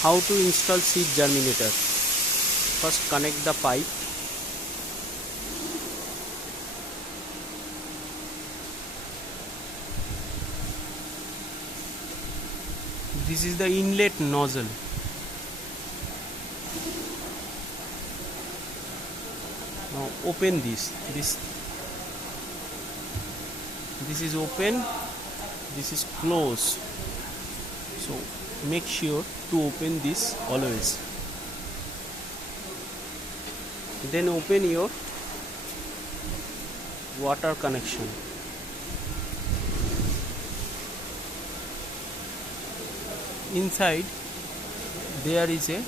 How to install seed germinator. First connect the pipe. This is the inlet nozzle. Now open this. This is open, this is closed. So make sure to open this always. Then open your water connection. Inside there is a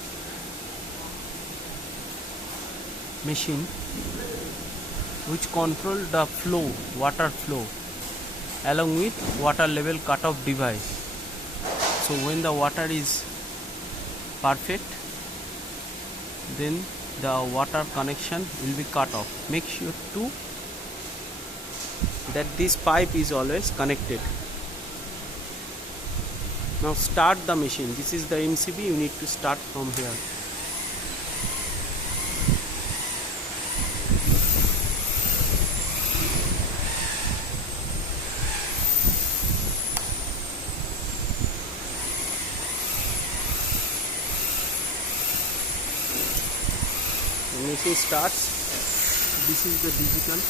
machine which control the flow, water flow, along with water level cutoff device. So when the water is perfect, then the water connection will be cut off. Make sure to that this pipe is always connected. Now start the machine. This is the MCB. You need to start from here. The machine starts. This is the digital.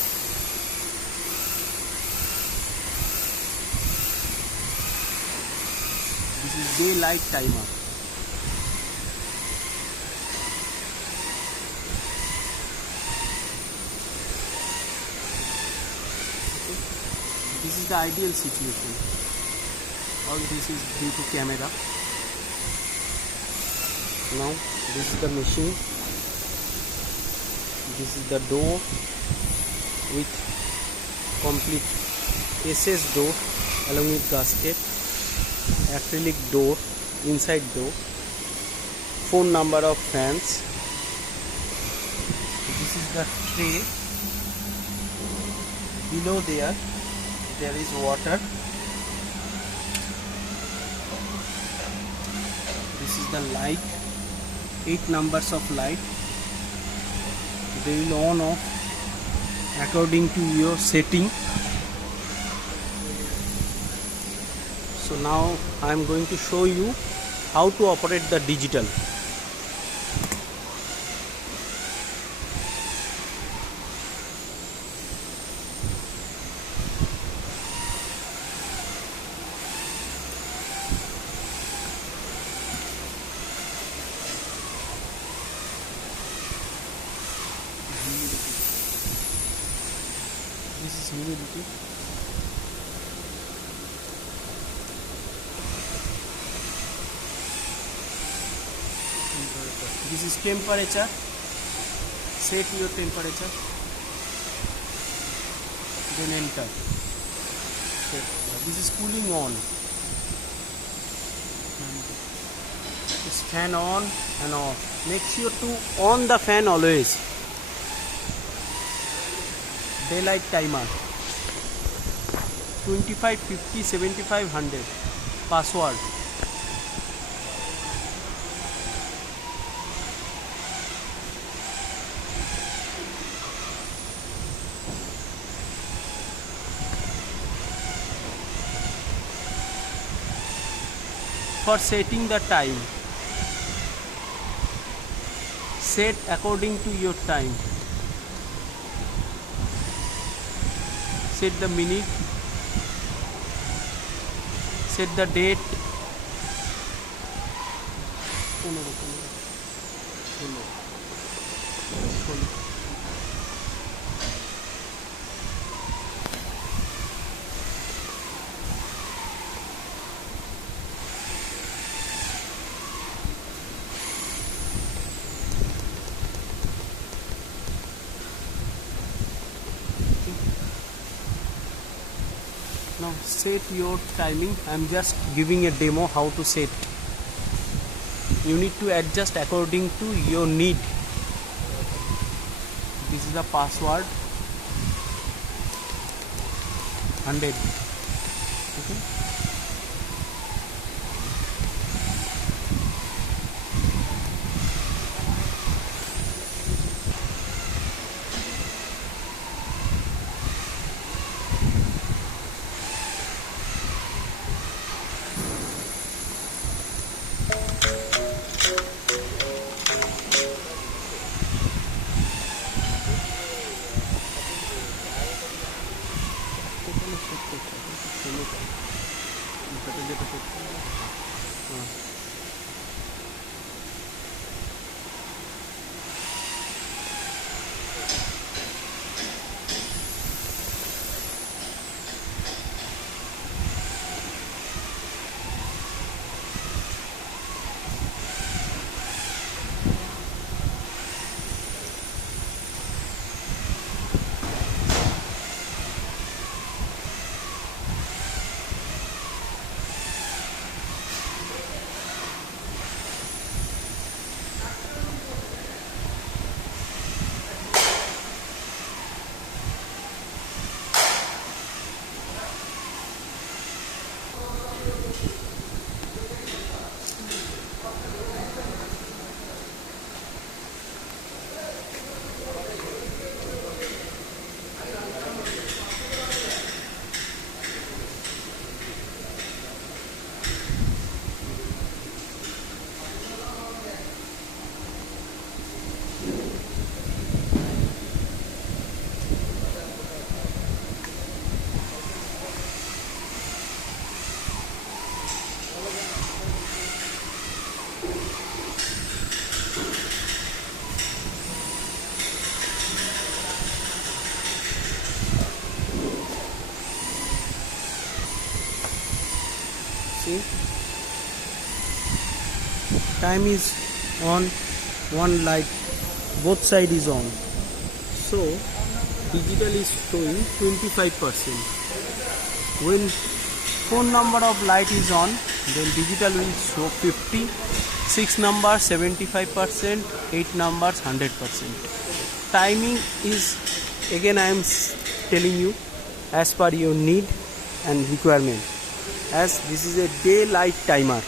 This is daylight timer. Okay. This is the ideal situation. All this is due to camera. Now this is the machine. This is the door with complete SS door along with gasket, acrylic door, inside door, phone number of fans. This is the tray. Below there is water. This is the light, 8 numbers of light. They will on off according to your setting. So now I am going to show you how to operate the digital. This is humidity. This is temperature. Set your temperature. Then enter. Set. This is cooling on. This fan on and off. Make sure to on the fan always. Daylight timer. 25, 50, 75, 100. Password. For setting the time, set according to your time. Set the minute, set the date. Now set your timing. I am just giving a demo how to set. You need to adjust according to your need. This is the password. 100. Okay. time is on, one light, both side is on. So digital is showing 25%. When 4 number of light is on, then digital will show 50, 6 number 75%, 8 numbers 100%. Timing is, again I am telling you, as per your need and requirement, as this is a daylight timer.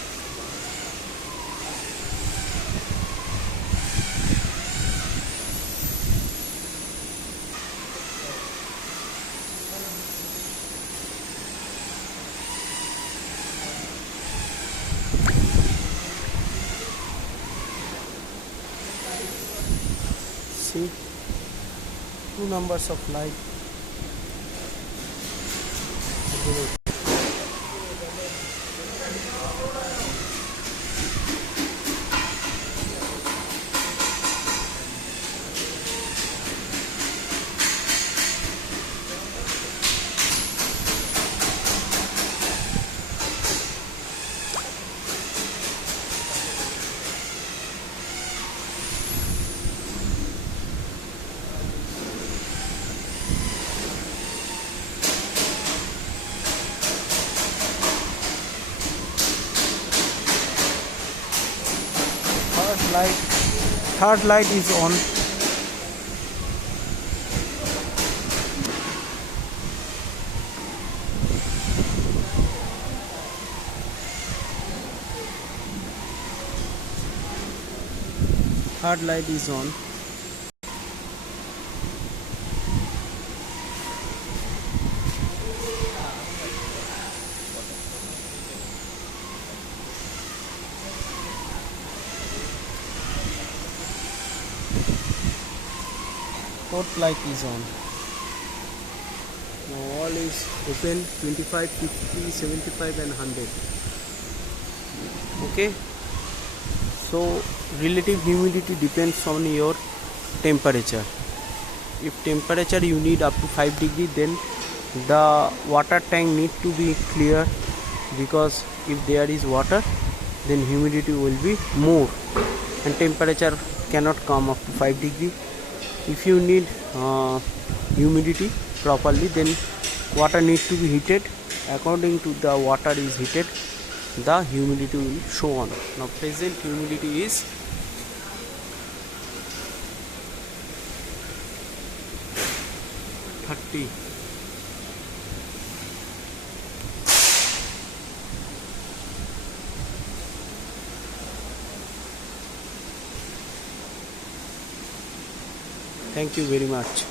See, 2 numbers of light. Third light is on. Third light is on. Fourth light is on. Now all is open, 25, 50, 75 and 100. Okay. So relative humidity depends on your temperature. If temperature you need up to 5 degree, then the water tank need to be clear, because if there is water, then humidity will be more and temperature cannot come up to 5 degree. If you need humidity properly, then water needs to be heated. According to the water is heated, the humidity will show on. Now present humidity is 30. Thank you very much.